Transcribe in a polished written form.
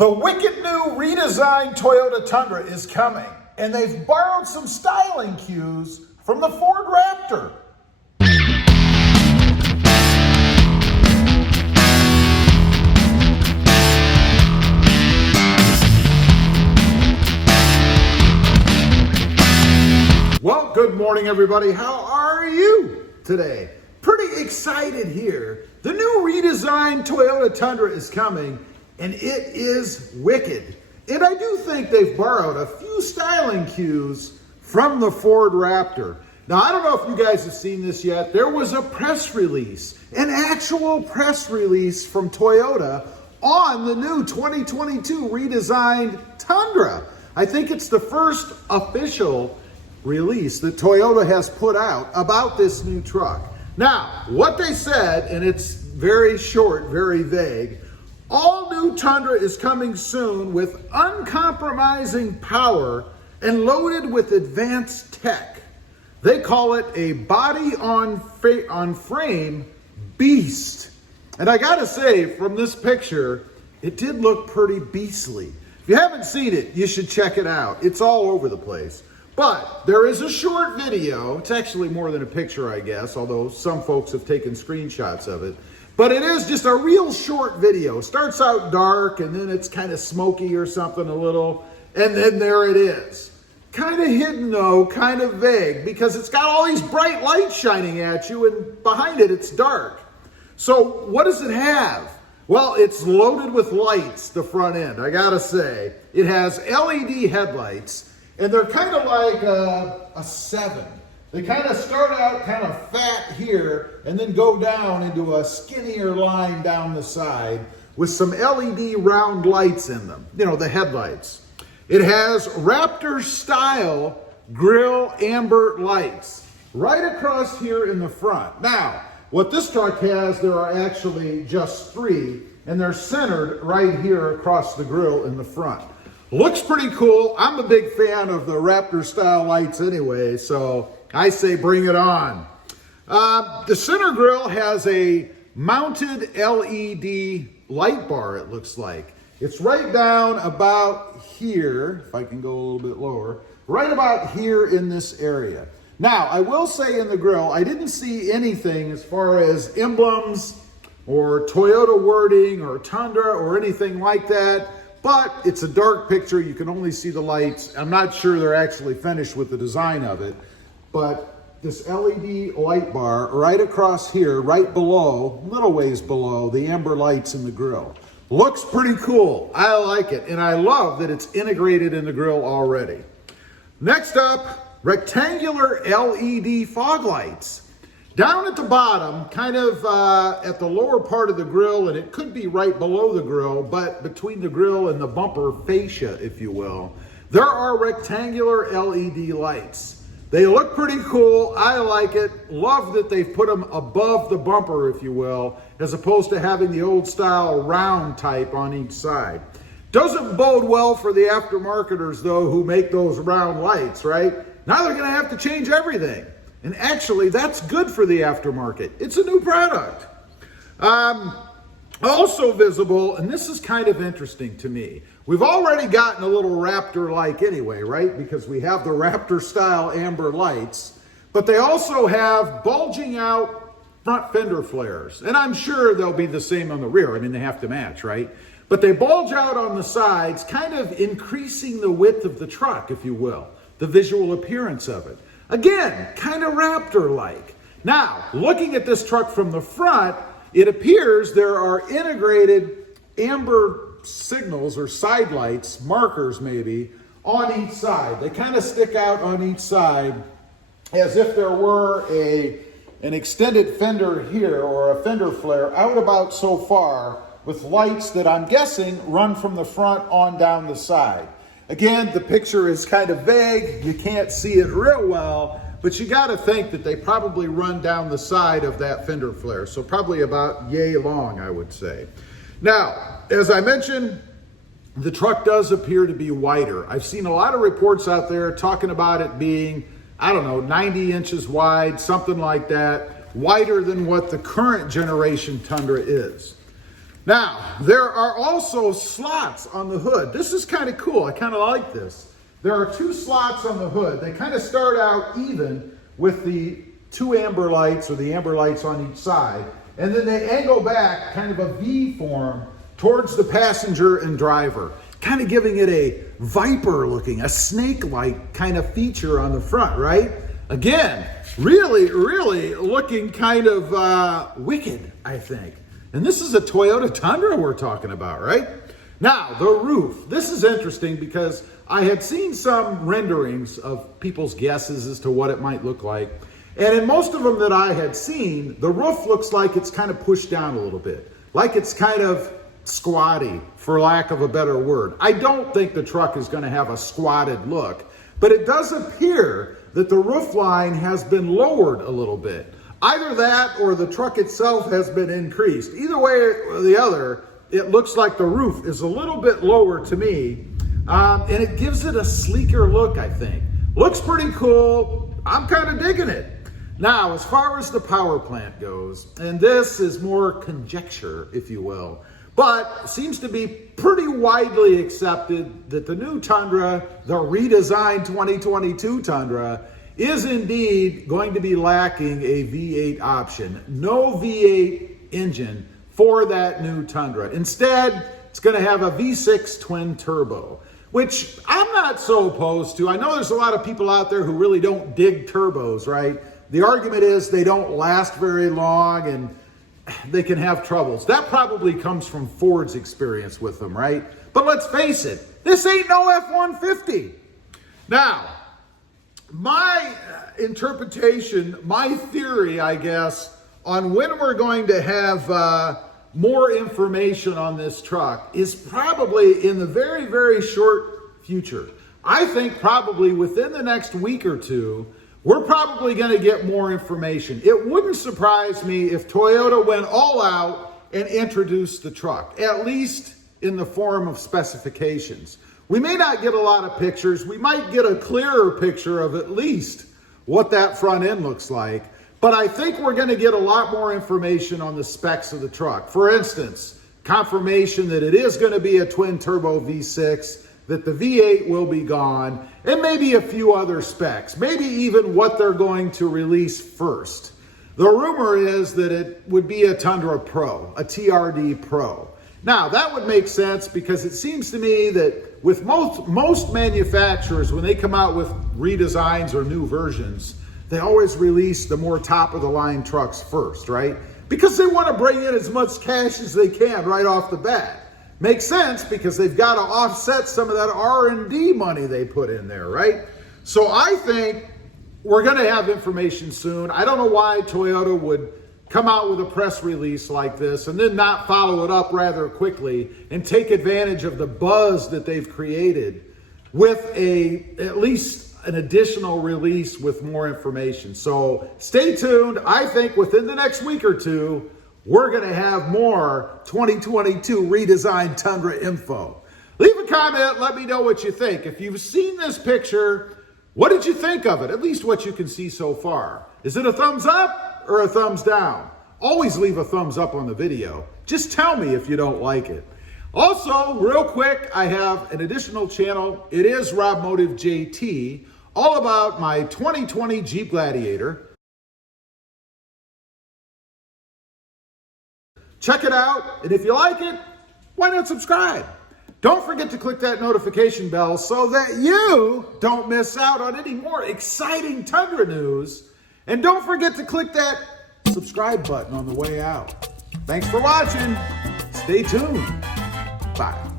The wicked new redesigned Toyota Tundra is coming, and they've borrowed some styling cues from the Ford Raptor. Well, good morning, everybody. How are you today? Pretty excited here. The new redesigned Toyota Tundra is coming, and it is wicked. And I do think they've borrowed a few styling cues from the Ford Raptor. Now, I don't know if you guys have seen this yet. There was a press release, an actual press release from Toyota on the new 2022 redesigned Tundra. I think it's the first official release that Toyota has put out about this new truck. Now, what they said, and it's very short, very vague, all new Tundra is coming soon with uncompromising power and loaded with advanced tech. They call it a body on frame beast. And I gotta say, from this picture, it did look pretty beastly. If you haven't seen it, you should check it out. It's all over the place. But there is a short video. It's actually more than a picture, I guess, although some folks have taken screenshots of it. But it is just a real short video. It starts out dark, and then it's kind of smoky or something a little, and then there it is. Kind of hidden though, kind of vague, because it's got all these bright lights shining at you, and behind it, it's dark. So what does it have? Well, it's loaded with lights, the front end, I gotta say. It has LED headlights, and they're kind of like a 7. They kind of start out kind of fat here and then go down into a skinnier line down the side with some LED round lights in them, you know, the headlights. It has Raptor style Grille amber lights right across here in the front. Now, what this truck has, there are actually just 3, and they're centered right here across the grille in the front. Looks pretty cool. I'm a big fan of the Raptor style lights anyway, so I say bring it on. The center grille has a mounted LED light bar, it looks like. It's right down about here, if I can go a little bit lower, right about here in this area. Now, I will say in the grille, I didn't see anything as far as emblems or Toyota wording or Tundra or anything like that. But it's a dark picture, you can only see the lights. I'm not sure they're actually finished with the design of it, but this LED light bar right across here, right below, little ways below, the amber lights in the grille. Looks pretty cool, I like it, and I love that it's integrated in the grille already. Next up, rectangular LED fog lights. Down at the bottom, kind of at the lower part of the grille, and it could be right below the grille, but between the grille and the bumper fascia, if you will, there are rectangular LED lights. They look pretty cool. I like it. Love that they've put them above the bumper, if you will, as opposed to having the old style round type on each side. Doesn't bode well for the aftermarketers, though, who make those round lights, right? Now they're going to have to change everything. And actually, that's good for the aftermarket. It's a new product. Also visible, and this is kind of interesting to me. We've already gotten a little Raptor-like anyway, right? Because we have the Raptor-style amber lights. But they also have bulging out front fender flares. And I'm sure they'll be the same on the rear. I mean, they have to match, right? But they bulge out on the sides, kind of increasing the width of the truck, if you will. The visual appearance of it. Again, kind of Raptor-like. Now, looking at this truck from the front, it appears there are integrated amber signals or side lights, markers maybe, on each side. They kind of stick out on each side as if there were an extended fender here or a fender flare out about so far with lights that I'm guessing run from the front on down the side. Again, the picture is kind of vague. You can't see it real well, but you got to think that they probably run down the side of that fender flare. So probably about yay long, I would say. Now, as I mentioned, the truck does appear to be wider. I've seen a lot of reports out there talking about it being, I don't know, 90 inches wide, something like that, wider than what the current generation Tundra is. Now, there are also slots on the hood. This is kind of cool. I kind of like this. There are 2 slots on the hood. They kind of start out even with the 2 amber lights, or the amber lights on each side. And then they angle back kind of a V form towards the passenger and driver, kind of giving it a viper looking, a snake-like kind of feature on the front, right? Again, really, really looking kind of wicked, I think. And this is a Toyota Tundra we're talking about, right? Now, the roof. This is interesting because I had seen some renderings of people's guesses as to what it might look like. And in most of them that I had seen, the roof looks like it's kind of pushed down a little bit. Like it's kind of squatty, for lack of a better word. I don't think the truck is going to have a squatted look, but it does appear that the roof line has been lowered a little bit. Either that or the truck itself has been increased. Either way or the other, it looks like the roof is a little bit lower to me, and it gives it a sleeker look, I think. Looks pretty cool. I'm kind of digging it. Now, as far as the power plant goes, and this is more conjecture, if you will, but seems to be pretty widely accepted that the new Tundra, the redesigned 2022 Tundra, is indeed going to be lacking a V8 option. No V8 engine for that new Tundra. Instead, it's going to have a V6 twin turbo, which I'm not so opposed to. I know there's a lot of people out there who really don't dig turbos, right? The argument is they don't last very long and they can have troubles. That probably comes from Ford's experience with them, right? But let's face it, this ain't no F-150. Now, my interpretation, my theory, I guess, on when we're going to have more information on this truck is probably in the very, very short future. I think probably within the next week or two, we're probably going to get more information. It wouldn't surprise me if Toyota went all out and introduced the truck, at least in the form of specifications. We may not get a lot of pictures. We might get a clearer picture of at least what that front end looks like. But I think we're going to get a lot more information on the specs of the truck. For instance, confirmation that it is going to be a twin turbo V6, that the V8 will be gone, and maybe a few other specs, maybe even what they're going to release first. The rumor is that it would be a Tundra Pro, a TRD Pro. Now, that would make sense because it seems to me that with most manufacturers, when they come out with redesigns or new versions, they always release the more top-of-the-line trucks first, right? Because they want to bring in as much cash as they can right off the bat. Makes sense because they've got to offset some of that R&D money they put in there, right? So I think we're going to have information soon. I don't know why Toyota would come out with a press release like this and then not follow it up rather quickly and take advantage of the buzz that they've created with at least an additional release with more information. So stay tuned. I think within the next week or two, we're going to have more 2022 redesigned Tundra info. Leave a comment. Let me know what you think. If you've seen this picture, what did you think of it? At least what you can see so far. Is it a thumbs up or a thumbs down? Always leave a thumbs up on the video. Just tell me if you don't like it. Also, real quick, I have an additional channel. It is RobMotive JT, all about my 2020 Jeep Gladiator. Check it out, and if you like it, why not subscribe? Don't forget to click that notification bell so that you don't miss out on any more exciting Tundra news. And don't forget to click that subscribe button on the way out. Thanks for watching. Stay tuned. Bye.